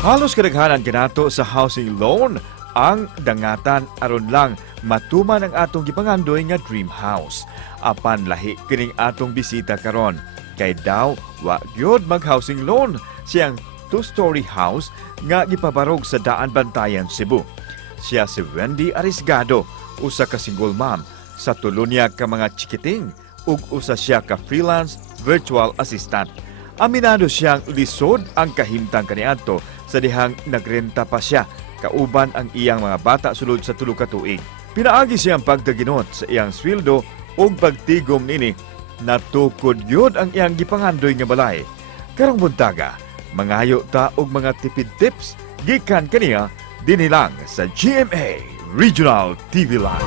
Halos kadaghanan kanato sa housing loan ang dangatan aron lang matuman ang atong gipangandoy nga dream house. Apan lahi kining atong bisita karon kay daw wa gyud mag-housing loan siyang two-story house nga gipabarog sa Daan Bantayan, Cebu. Siya si Wendy Arisgado, usa ka single mom sa tulo niya ka mga chikiting ug usa siya ka freelance virtual assistant. Aminado siyang lisod ang kahimtang kaniadto sa dihang nagrenta pa siya kauban ang iyang mga bata sulod sa tulo ka tuig. Pinaagi siyang pagdaginot sa iyang sweldo ug pagtigom nini natukod yun ang iyang gipangandoy nga balay. Karong buntaga, mangayo ta og mga tipid tips gikan kaniya dinhi lang sa GMA Regional TV Line.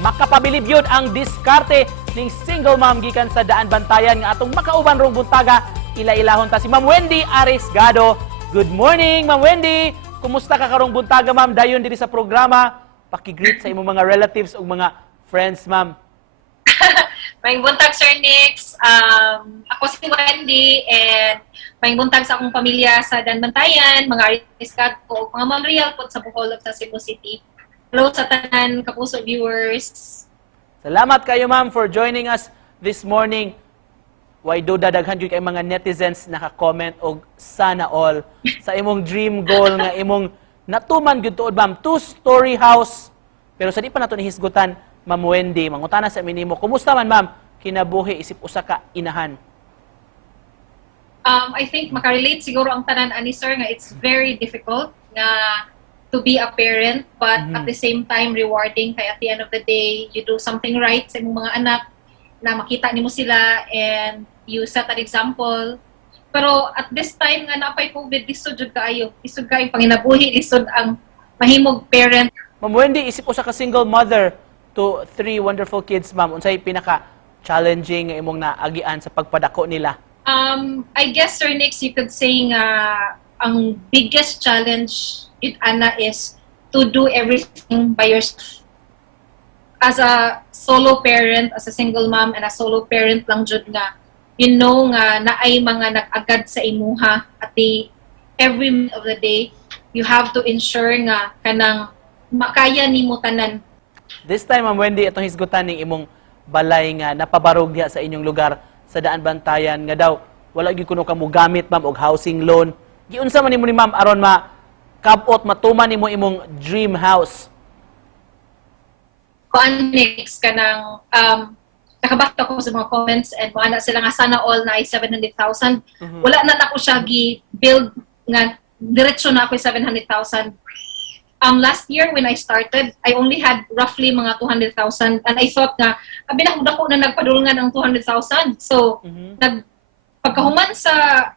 Makapabilib yun ang diskarte ning single mom gikan sa Daan Bantayan nga atong makauban rong buntaga. Ila-ilahon ta si Ma'am Wendy Arisgado. Good morning, Ma'am Wendy! Kumusta ka karong buntaga, Ma'am? Dayon diri sa programa. Paki-greet sa imong mga relatives ug mga friends, Ma'am. Maing buntag, Sir Nix. Ako si Wendy and maing buntag sa akong pamilya sa Daan Bantayan, mga Arisgado ko, mga Ma'am Real po sa Bohol sa Cebu City. Hello sa tanan, kapuso viewers. Salamat kayo, Ma'am, for joining us this morning. Why do dadaghan gyud kay mga netizens naka-comment og sana all sa imong dream goal nga imong natuman gyud tuod, Ma'am, two-story house. Pero sa di pa nato nihisgutan, Ma'am Wendy, mangutana sa minimo, kumusta man, Ma'am, kinabuhi isip usa ka inahan? I think makarelate siguro ang tanan ani sir nga it's very difficult nga to be a parent but at the same time rewarding kay at the end of the day you do something right sa imong mga anak na makita nimo sila and you set an example. Pero at this time nga napay COVID, lisod jud kaayo. Lisod kaayo panginabuhi, lisod ang mahimog parent. Ma'am Wendy, isip usa ka single mother to 3 wonderful kids, Ma'am. Unsay pinaka-challenging nga imong naagian sa pagpadako nila? I guess, Sir Nix, you could say nga ang biggest challenge with Anna is to do everything by yourself. As a solo parent, as a single mom, and a solo parent lang jud nga, you know nga naay mga nag-agad sa imuha at every minute of the day, you have to ensure nga kanang makaya nimo tanan. This time, Ma'am Wendy, itong hisgutan ning imong balay nga napabarog diha sa inyong lugar sa Daan Bantayan nga daw wala gyud kuno kamo gamit, Ma'am, og housing loan. Giunsa man nimo ni Ma'am aron kabot matuman nimo imong dream house? Kuan next kanang nakabasa ko sa mga comments and mga sila nga sana all na ay 700,000. Wala na ako siya gi-build nga diretso na ako 700,000. Last year when I started, I only had roughly mga 200,000 and I thought nga abi na ko na nagpadulngan ang 200,000. So pagkahuman sa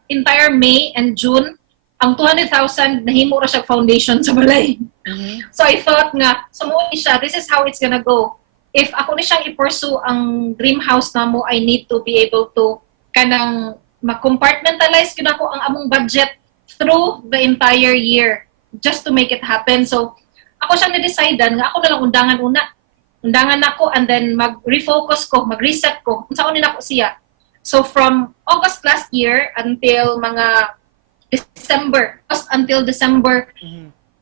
entire May and June, ang 200,000 nahimo ra siya foundation sa balay. So I thought nga, sumuot siya, this is how it's gonna go. If ako ni siyang i-pursue ang dream house na mo, I need to be able to kanang ma-compartmentalize ko na ko ang among budget through the entire year just to make it happen. So ako siyang na-decidean nga ako na lang undangan una. Undangan ako and then mag-refocus ko, mag-reset ko. Unsa ko ni nako siya. So from August last year until mga December,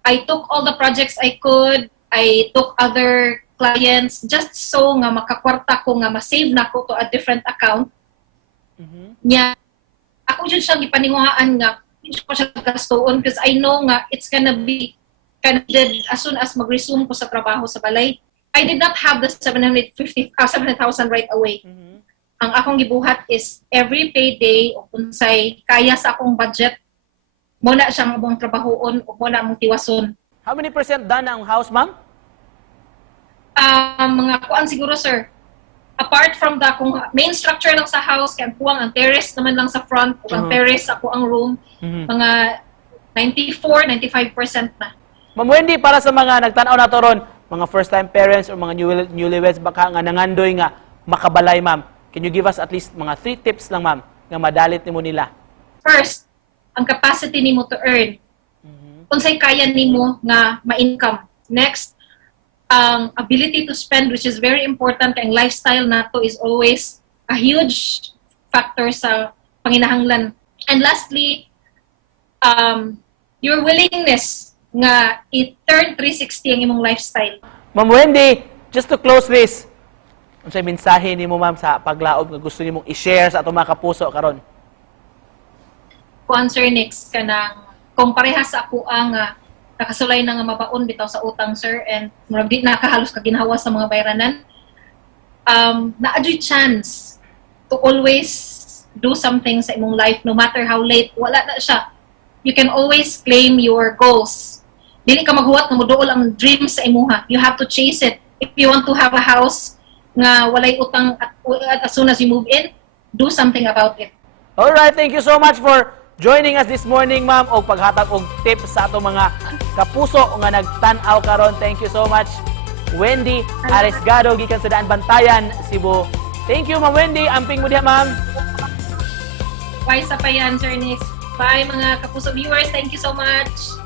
I took all the projects I could. I took other clients just so nga makakwarta ko nga ma-save na ko to a different account. Nya ako jud siya gipaninguhaan nga hindi ko siya gastuon because I know nga it's gonna be candid as soon as mag-resume ko sa trabaho sa balay. I did not have the 700,000 right away. Ang akong gibuhat is every payday o unsay kaya sa akong budget muna siyang abong trabahoon o muna mong tiwason. How many % done ang house, Ma'am? Mga kuan siguro, sir. Apart from the kung main structure lang sa house, kaya kuwang ang terrace naman lang sa front, o ang terrace ako ang room, mga 94-95% na. Ma'am Wendy, para sa mga nagtanaw na to ron, mga first-time parents or mga newlyweds, baka nga nangandoy nga makabalay, Ma'am. Can you give us at least mga 3 tips lang, Ma'am, nga madalit nimo nila? First, ang capacity nimo to earn. Unsay kaya nimo nga ma-income. Next, ability to spend, which is very important. Ang lifestyle nato is always a huge factor sa panginahanglan. And lastly, your willingness nga i-turn 360 ang imong lifestyle. Ma'am Wendy, just to close this, unsay mensahe nimo ma'am sa paglaob nga gusto nimong i-share sa atong mga kapuso karon? Kuan sir next kanang kung parehas sa ako ang nakasulay na nga mabaon bitaw sa utang sir and murag di nakahalos ka ginhawa sa mga bayranan, na-adjust chance to always do something sa imong life no matter how late. Wala na siya. You can always claim your goals. Dili ka maghuwat nga moduol ang dream sa imuha. You have to chase it. If you want to have a house nga walay utang at as soon as you move in, do something about it. All right, thank you so much for joining us this morning, ma'am, og paghatag og tips sa atong mga kapuso nga nagtan-aw karon. Thank you so much, Wendy Aresgado gikan sa Daan Bantayan, Cebu. Thank you, Ma'am Wendy. Amping mo diha, ma'am. Why sa pa yan, Sir Nix? Bye mga kapuso viewers. Thank you so much.